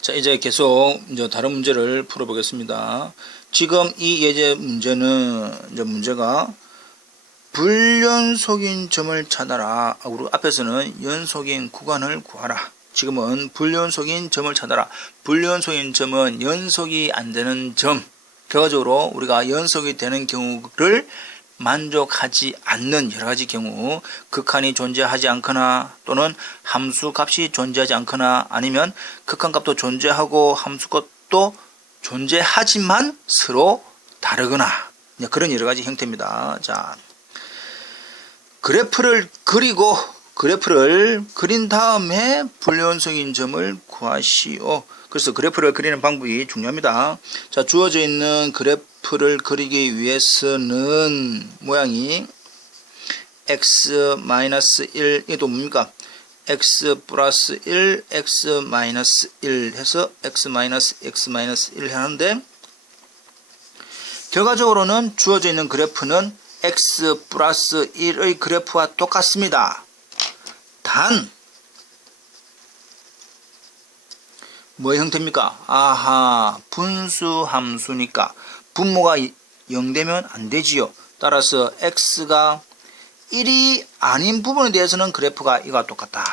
자, 이제 계속 이제 다른 문제를 풀어보겠습니다. 지금 이 예제 문제는 이제 문제가 불연속인 점을 찾아라. 우리 앞에서는 연속인 구간을 구하라. 지금은 불연속인 점을 찾아라. 불연속인 점은 연속이 안 되는 점. 결과적으로 우리가 연속이 되는 경우를 만족하지 않는 여러가지 경우, 극한이 존재하지 않거나 또는 함수 값이 존재하지 않거나 아니면 극한 값도 존재하고 함수 값도 존재하지만 서로 다르거나 그런 여러가지 형태입니다. 자, 그래프를 그린 다음에 불연속인 점을 구하시오. 그래서 그래프를 그리는 방법이 중요합니다. 자, 주어져 있는 그래프를 그리기 위해서는 모양이 x-1, 이게 또 뭡니까? x 플러스 1, x 마이너스 1 해서 x 마이너스 1 하는데, 결과적으로는 주어져 있는 그래프는 x 플러스 1의 그래프와 똑같습니다. 단 뭐의 형태입니까? 아하, 분수 함수니까 분모가 0되면 안 되지요. 따라서 x가 1이 아닌 부분에 대해서는 그래프가 이와 똑같다.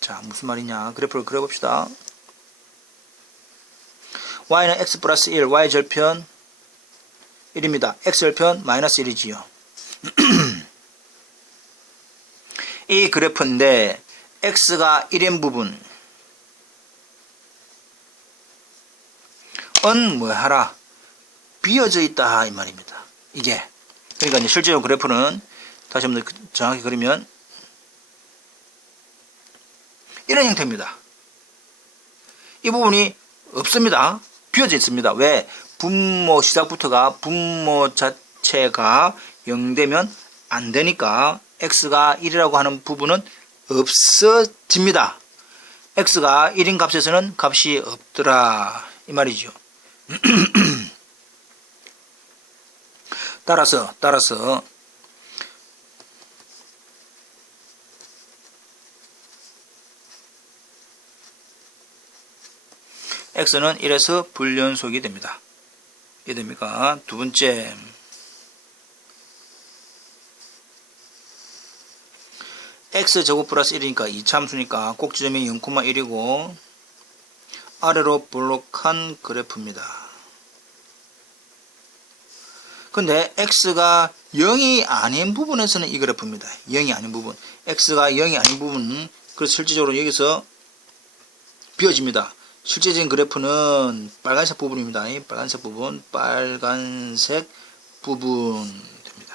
자, 무슨 말이냐? 그래프를 그려봅시다. y는 x 플러스 1, y 절편 1입니다. x 절편 마이너스 1이지요. 이 그래프인데 x가 1인 부분 은 뭐하라? 비어져 있다 이 말입니다. 이게 그러니까 이제 실제로 그래프는 다시 한번 정확히 그리면 이런 형태입니다. 이 부분이 없습니다. 비어져 있습니다. 왜? 분모 시작부터가 분모 자체가 0되면 안 되니까 x가 1이라고 하는 부분은 없어집니다. x가 1인 값에서는 값이 없더라 이 말이죠. 따라서 x는 1에서 불연속이 됩니다. 이해됩니까? 두 번째, x제곱 플러스 1이니까 2차함수니까 꼭지점이 0,1이고 아래로 볼록한 그래프입니다. 근데 x가 0이 아닌 부분에서는 이 그래프입니다. 0이 아닌 부분. x가 0이 아닌 부분, 그래서 실질적으로 여기서 비어집니다. 실제적인 그래프는 빨간색 부분입니다. 이 빨간색 부분 됩니다.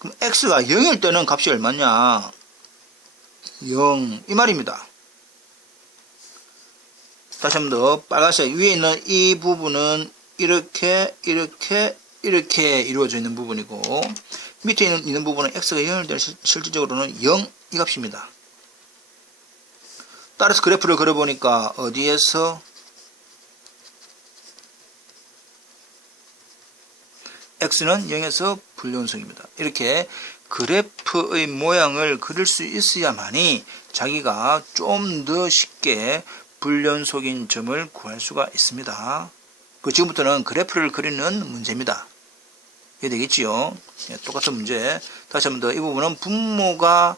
그럼 x가 0일 때는 값이 얼마냐? 0 이 말입니다. 다시 한 번 더, 빨간색 위에 있는 이 부분은 이렇게 이루어져 있는 부분이고, 밑에 있는 부분은 x가 0일 때는 실질적으로는 0 이 값입니다. 따라서 그래프를 그려보니까 어디에서 x는 0에서 불연속입니다. 이렇게 그래프의 모양을 그릴 수 있어야만이 자기가 좀 더 쉽게 불연속인 점을 구할 수가 있습니다. 지금부터는 그래프를 그리는 문제입니다. 이해되겠지요? 똑같은 문제. 다시 한 번 더, 이 부분은 분모가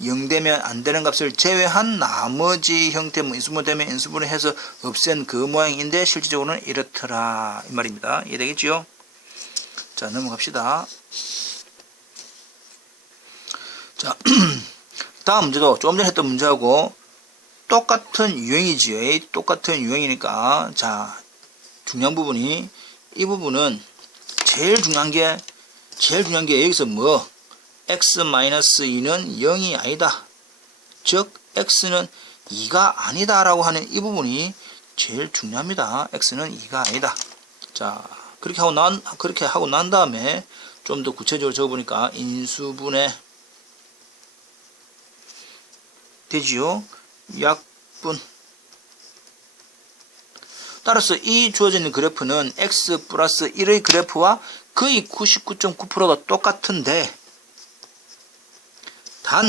0되면 안 되는 값을 제외한 나머지 형태, 인수분해 되면 인수분해 해서 없앤 그 모양인데 실질적으로는 이렇더라 이 말입니다. 이해되겠지요? 자, 넘어갑시다. 자, 다음 문제도 조금 전에 했던 문제하고 똑같은 유형이지요. 똑같은 유형이니까, 자, 중요한 부분이, 이 부분은 제일 중요한 게 여기서 뭐? x-2는 0이 아니다. 즉 x는 2가 아니다 라고 하는 이 부분이 제일 중요합니다. x는 2가 아니다. 자, 그렇게 하고 난 다음에 좀 더 구체적으로 적어보니까 인수분해 되지요. 약분. 따라서 이 주어져 있는 그래프는 x 플러스 1의 그래프와 거의 99.9%가 똑같은데, 단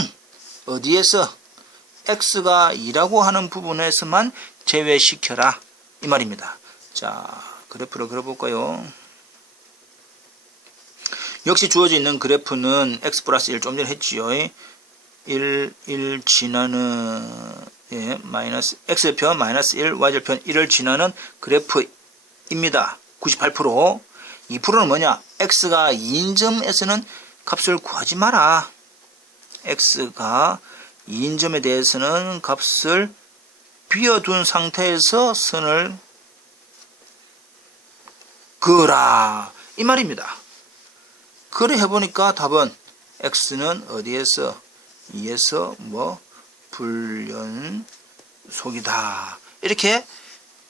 어디에서 x가 2라고 하는 부분에서만 제외시켜라 이 말입니다. 자, 그래프를 그려볼까요? 역시 주어져 있는 그래프는 x 플러스 1 좀 전에 했지요. 1 지나는 마이너스 x절편 마이너스 1 y절편 1을 지나는 그래프입니다. 98%. 2%는 뭐냐? x가 2인 점에서는 값을 구하지 마라. x가 2인 점에 대해서는 값을 비워둔 상태에서 선을 그으라 이 말입니다. 그래 해보니까 답은 x는 어디에서 2에서 불연속이다 이렇게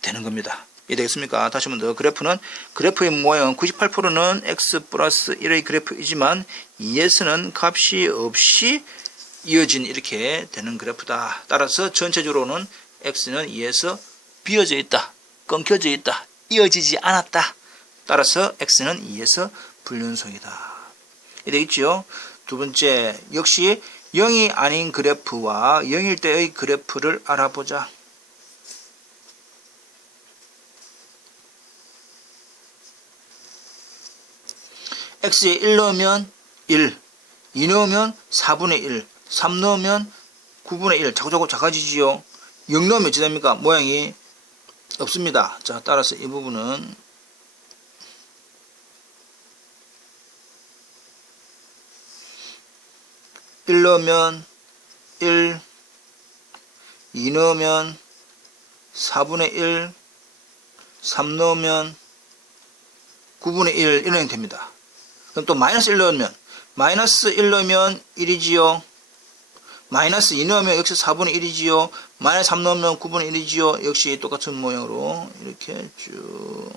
되는 겁니다. 이해되겠습니까? 다시 한 번 더. 그래프의 모양은 98%는 x 플러스 1의 그래프이지만 2에서는 값이 없이 이어진 이렇게 되는 그래프다. 따라서 전체적으로는 x는 2에서 비어져 있다, 끊겨져 있다, 이어지지 않았다. 따라서 x는 2에서 불연속이다. 이해되겠죠? 두 번째, 역시 0이 아닌 그래프와 0일 때의 그래프를 알아보자. x에 1 넣으면 1, 2 넣으면 4분의 1, 3 넣으면 9분의 1. 자꾸 작아지지요. 0 넣으면 어찌 됩니까? 모양이 없습니다. 자, 따라서 이 부분은 (1) 넣으면 1, 2 넣으면 4분의 1, 3 넣으면 9분의 1 이렇게 됩니다. 그럼 또 마이너스 1 넣으면 마이너스 1 넣으면 1이지요. 마이너스 2 넣으면 역시 4분의 1이지요. 마이너스 3 넣으면 9분의 1이지요. 역시 똑같은 모양으로 이렇게 쭉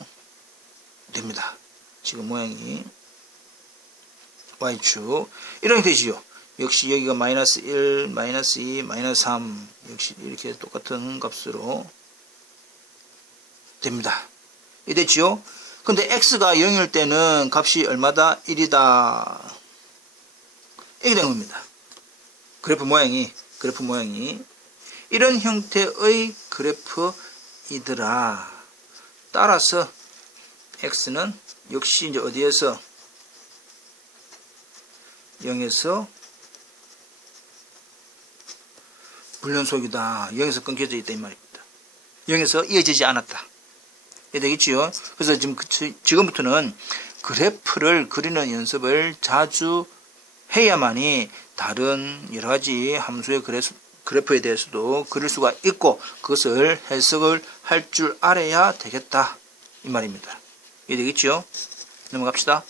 됩니다. 지금 모양이 Y축 이렇게 되지요. 역시 여기가 마이너스 1, 마이너스 2, 마이너스 3 역시 이렇게 똑같은 값으로 됩니다. 이랬지요? 근데 x가 0일 때는 값이 얼마다? 1이다. 이렇게 된 겁니다. 그래프 모양이 이런 형태의 그래프이더라. 따라서 x는 역시 이제 어디에서 0에서 불연속이다. 0에서 끊겨져 있다 이 말입니다. 0에서 이어지지 않았다. 되겠지요? 그래서 지금부터는 그래프를 그리는 연습을 자주 해야만이 다른 여러 가지 함수의 그래프에 대해서도 그릴 수가 있고 그것을 해석을 할 줄 알아야 되겠다 이 말입니다. 이해되겠죠? 넘어갑시다.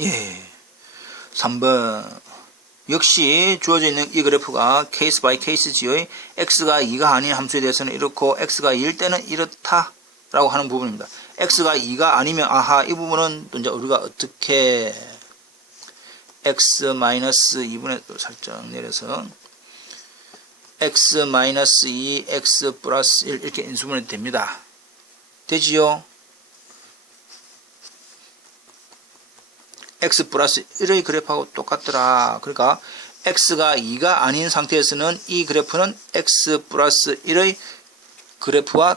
예, 3번 역시 주어져 있는 이 그래프가 케이스 바이 케이스지요. x가 2가 아닌 함수에 대해서는 이렇고 x가 2일 때는 이렇다 라고 하는 부분입니다. x가 2가 아니면 아하 이 부분은 또 이제 우리가 어떻게 x-2분의 살짝 내려서 x-2 x 플러스 1 이렇게 인수분해 됩니다. 되지요? x 플러스 1의 그래프하고 똑같더라. 그러니까 x가 2가 아닌 상태에서는 이 그래프는 x 플러스 1의 그래프와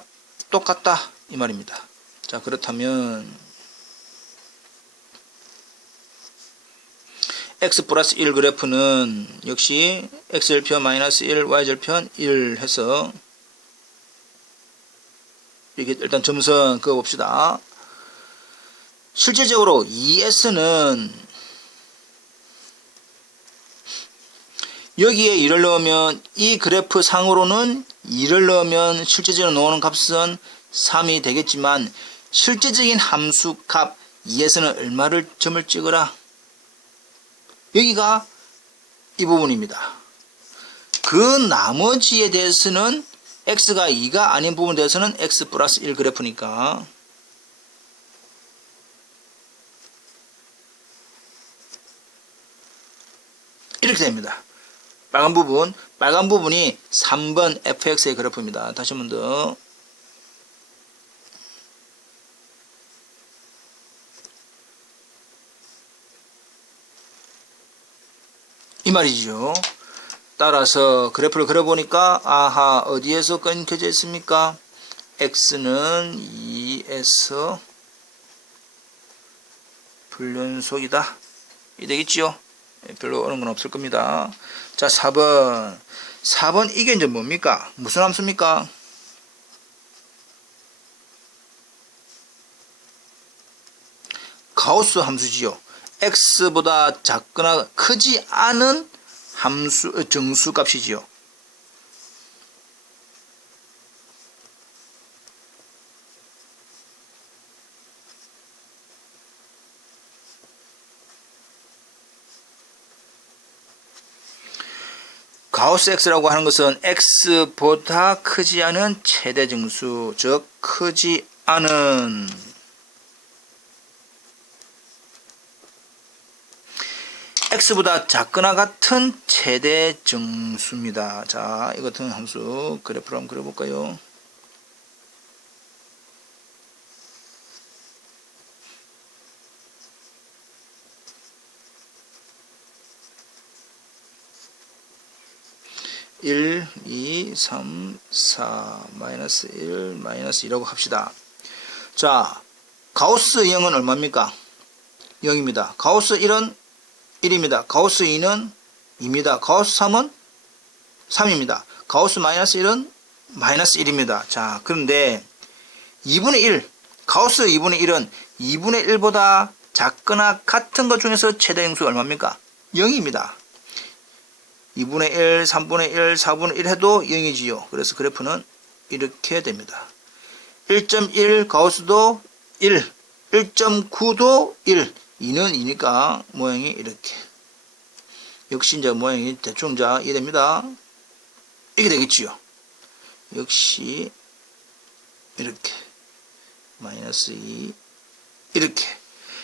똑같다 이 말입니다. 자, 그렇다면 x 플러스 1 그래프는 역시 x절편 마이너스 1 y절편 1 해서 이게 일단 점선 그어봅시다. 실제적으로 2s는 여기에 2를 넣으면 이 그래프 상으로는 2를 넣으면 실제적으로 나오는 값은 3이 되겠지만 실제적인 함수 값 2에서는 얼마를 점을 찍으라? 여기가 이 부분입니다. 그 나머지에 대해서는 x가 2가 아닌 부분에 대해서는 x 플러스 1 그래프니까 이렇게 됩니다. 빨간 부분이 3번 fx의 그래프입니다. 다시 한 번 더. 이 말이죠. 따라서 그래프를 그려보니까 아하 어디에서 끊겨져 있습니까? x는 2에서 불연속이다. 이 되겠지요? 별로 어려운 건 없을 겁니다. 자, 4번. 4번 이게 이제 뭡니까? 무슨 함수입니까? 가우스 함수지요. x보다 작거나 크지 않은 함수 정수 값이지요. 가우스 x라고 하는 것은 x보다 크지 않은 최대 정수, 즉 크지 않은 x보다 작거나 같은 최대 정수입니다. 자, 이 같은 함수 그래프를 한번 그려볼까요? (1, 2, 3, 4) 마이너스 1, 마이너스 2라고 합시다. 자, 가우스 0은 얼마입니까? 0입니다. 가우스 1은 1입니다. 가우스 2는 2입니다. 가우스 3은 3입니다. 가우스 마이너스 1은 마이너스 1입니다. 자, 그런데 2분의 1, 가우스 2분의 1은 2분의 1보다 작거나 같은 것 중에서 최대 정수가 얼마입니까? 0입니다. 2분의 1, 3분의 1, 4분의 1 해도 0이지요. 그래서 그래프는 이렇게 됩니다. 1.1 가우스도 1, 1.9도 1, 2는 2니까 모양이 이렇게. 역시 이제 모양이 대충 자 이해됩니다. 이게 되겠지요. 역시 이렇게 마이너스 2 이렇게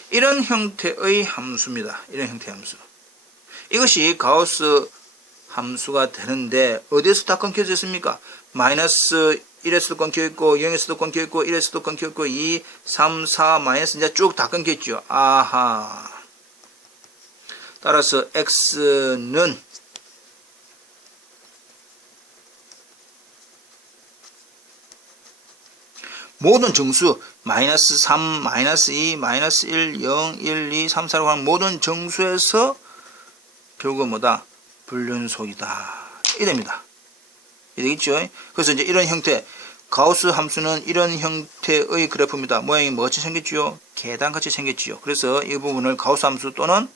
이런 형태의 함수입니다. 이런 형태의 함수. 이것이 가우스 함수가 되는데 어디에서 다 끊겨져 있습니까? 마이너스 1에서도 끊겨있고 0에서도 끊겨있고 1에서도 끊겨있고 2, 3, 4 마이너스 이제 쭉 다 끊겨있죠. 아하. 따라서 x는 모든 정수 마이너스 3, 마이너스 2, 마이너스 1, 0, 1, 2, 3, 4라고 하는 모든 정수에서 결국은 뭐다? 불연속이다. 이됩니다. 이되겠죠? 그래서 이제 이런 형태, 가우스 함수는 이런 형태의 그래프입니다. 모양이 뭐같이 생겼지요? 계단같이 생겼지요. 그래서 이 부분을 가우스 함수 또는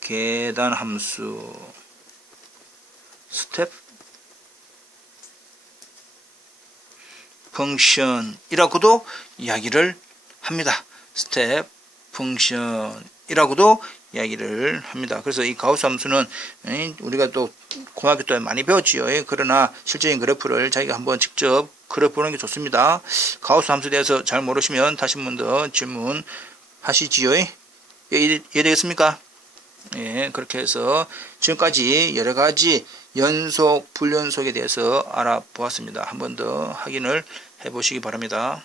계단 함수, 스텝 펑션이라고도 이야기를 합니다. 스텝 펑션이라고도 이야기를 합니다. 그래서 이 가우스 함수는 우리가 또 고등학교 때 많이 배웠지요. 그러나 실제인 그래프를 자기가 한번 직접 그려보는 게 좋습니다. 가우스 함수에 대해서 잘 모르시면 다시 한 번 더 질문하시지요. 이해되겠습니까? 예, 그렇게 해서 지금까지 여러 가지 연속, 불연속에 대해서 알아보았습니다. 한 번 더 확인을 해보시기 바랍니다.